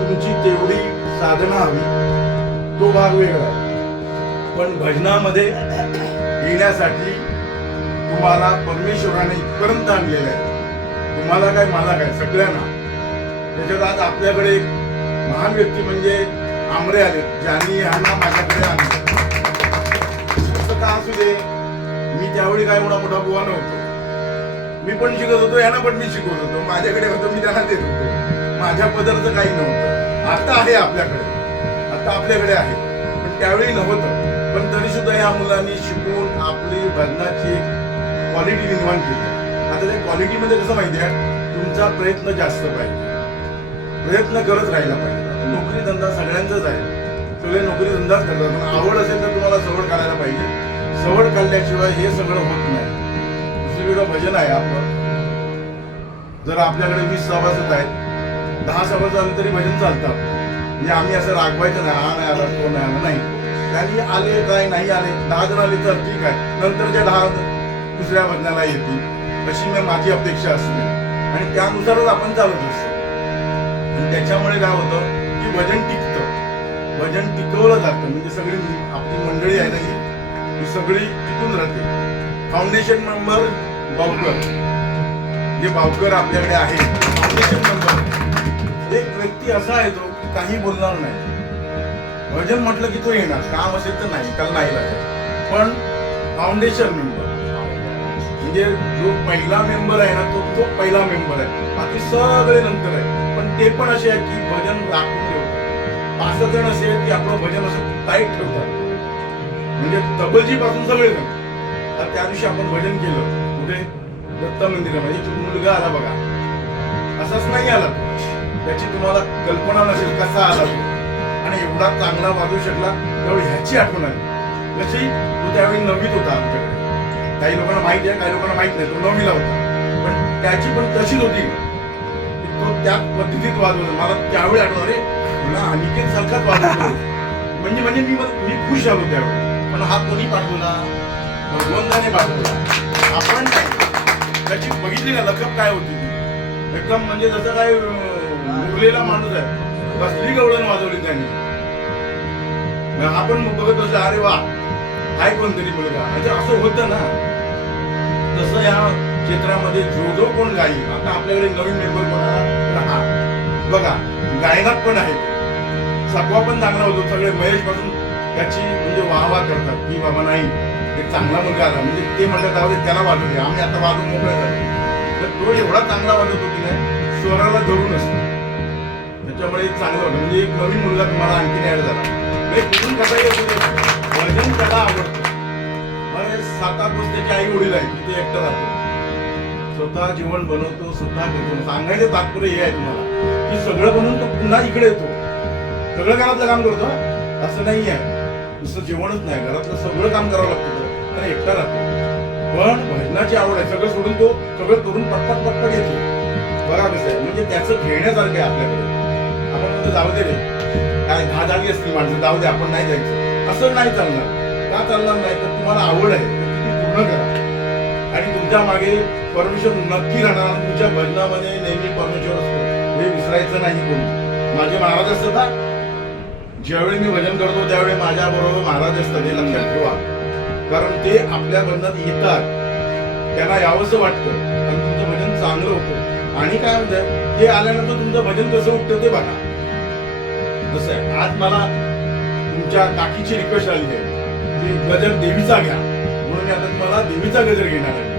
तुमची तेवढी साधना हवी, तो भाग वेगळा आहे. पण भजनामध्ये येण्यासाठी तुम्हाला परमेश्वराने इथपर्यंत आणलेलं आहे. तुम्हाला काय मला काय सगळ्यांना. त्याच्यात आज आपल्याकडे एक महान व्यक्ती म्हणजे आमरे आले, ज्यांनी ह्यांना माझ्याकडे आणलं. असं का असू दे, मी त्यावेळी काय एवढा मोठा बुवा नव्हतो. मी पण शिकत होतो, यांना पण मी शिकवत होतो. माझ्याकडे होतं, मी त्यांना देत होतो. माझ्या पदरचं काही नव्हतं. आता आहे आपल्याकडे, आता आपल्याकडे आहे, पण त्यावेळी नव्हतं. पण तरी सुद्धा या मुलांनी शिकून आपली भजनाची क्वालिटी निर्माण केली. आता त्या क्वालिटीमध्ये कसं माहिती आहे, तुमचा प्रयत्न जास्त पाहिजे, प्रयत्न करत राहिला पाहिजे. नोकरी धंदा सगळ्यांचाच आहे, सगळे नोकरी धंदाच करतात. पण आवड असेल तर तुम्हाला सवड काढायला पाहिजे. सवड काढल्याशिवाय हे सगळं होत नाही. दुसरीकडं भजन आहे आपलं. जर आपल्याकडे 20 सभासद आहेत, 10 सभासद आले तरी भजन चालतात. म्हणजे आम्ही असं रागवायचं नाही, हा नाही आला तो नाही आला, नाही. त्यांनी आले काय नाही आले, 10 जण आले तर ठीक आहे, नंतरच्या 10 दुसऱ्या भजनाला येतील अशी माझी अपेक्षा असते. आणि त्यानुसारच आपण चालत असतो. आणि त्याच्यामुळे काय होतं की भजन टिकतं, भजन टिकवलं जातं. म्हणजे सगळी आपली मंडळी आहे ना, ही सगळी टिकून राहते. फाउंडेशन मेंबर बावकर, जे बावकर आपल्याकडे आहे, फाउंडेशन मेंबर एक व्यक्ती असा आहे तो काही बोलणार नाही. भजन म्हटलं की तो येणार, काम असेल तर नाही, त्याला नाही लागत. पण फाउंडेशन मेंबर म्हणजे जो पहिला मेंबर आहे ना, तो पहिला मेंबर आहे. बाकी सगळे नंतर आहे. पण ते पण असे आहेत की भजन राखून ठेवतात. 5 जण असे आहेत की आपलं भजन असं टाईट ठेवतात. म्हणजे तबलजी पासून सगळे जण. त्या दिवशी आपण भजन केलं कुठे, दत्त मंदिरामध्ये. मुलगा आला बघा, असाच नाही आला, त्याची तुम्हाला कल्पना नसेल कसा आला तो, आणि एवढा चांगला वाजू शकला. त्यावेळी ह्याची आठवण आली. कशी, तो त्यावेळी 9वीत होता आमच्याकडे. काही लोकांना माहिती आहे, काही लोकांना माहित नाही, तो 9वीला होता. पण त्याची पण तशीच होती, तो त्या पद्धतीत वाजवला. मला त्यावेळी आठवण, अरे मला अनिकेत सारखाच वाजवतो. म्हणजे मी खुश झालो त्यावेळी. पण हा कोणी पाठवला? भगवंताने पाठवला, आपण नाही. त्याची बघितली ना लखप काय होती ती, एकदम म्हणजे जसं काय मुरलेला माणूस आहे, कसली गवळण वाजवली त्यांनी. आपण बघत बसलो, अरे वा, हाय कोणतरी मुलगा. म्हणजे असं होतं ना. तसं या क्षेत्रामध्ये जो कोण गाई, आता आपल्याकडे नवीन मेंबर कोणाला बघा, गायनात पण आहे. सकवा पण चांगला होतो. सगळे महेश पासून त्याची म्हणजे वाहवा करतात की बाबा नाही, एक चांगला मुलगा आला. म्हणजे ते म्हणतात त्यावेळी त्याला वाजवले, आम्ही आता वाजवून मोकळे झालो. तर तो एवढा चांगला वाजवतो की नाही, स्वराला धरून असतो. त्याच्यामुळे चांगलं वाटतं. म्हणजे एक नवीन मुलगा तुम्हाला आणखीन ऍड झाला. म्हणजे कुठून कसाही असू दे, भजन त्याला आवडतं. बरे 7-8 वर्ष त्याची आई वडील आहे की ते एकटं राहतो, स्वतः जेवण बनवतो, स्वतः करतो. सांगायचं तात्पर्य हे आहे तुम्हाला की सगळं बनवून तो पुन्हा इकडे येतो, सगळं घरातलं काम करतो. असं नाही आहे, नुसतं जेवणच नाही, घरातलं सगळं काम करावं लागतं, तर एकटा राहतो. पण भजनाची आवड आहे, सगळं सोडून तो सगळं करून पटपट येतो. बघा कसं आहे, म्हणजे त्याचं घेण्यासारखं आहे आपल्याकडे. आपण म्हणतो जाऊ दे रे, काय 10 झाली असतील माणसं, जाऊ दे आपण नाही जायचं, असं नाही चालणार. का चालणार नाही? तर तुम्हाला आवड आहे तर तुम्ही पूर्ण करा. आणि तुमच्या मागे परमेश्वर नक्की राहणार. तुमच्या भजनामध्ये नेहमी परमेश्वर असतो, हे विसरायचं नाही कोणी. माझे महाराज असतात, ज्यावेळी मी भजन करतो त्यावेळी माझ्या बरोबर महाराज असतात, हे लक्षात ठेवा. कारण ते आपल्या भजनात येतात, त्यांना यावंसं वाटतं आणि तुमचं भजन चांगलं होतं. आणि काय म्हणतात, ते आल्यानंतर तुमचं भजन कसं उठतं ते बघा. कसं आहे, आज मला तुमच्या काकीची रिक्वेस्ट आली आहे की गजर देवीचा घ्या, म्हणून मी आता तुम्हाला देवीचा गजर घेणार आहे.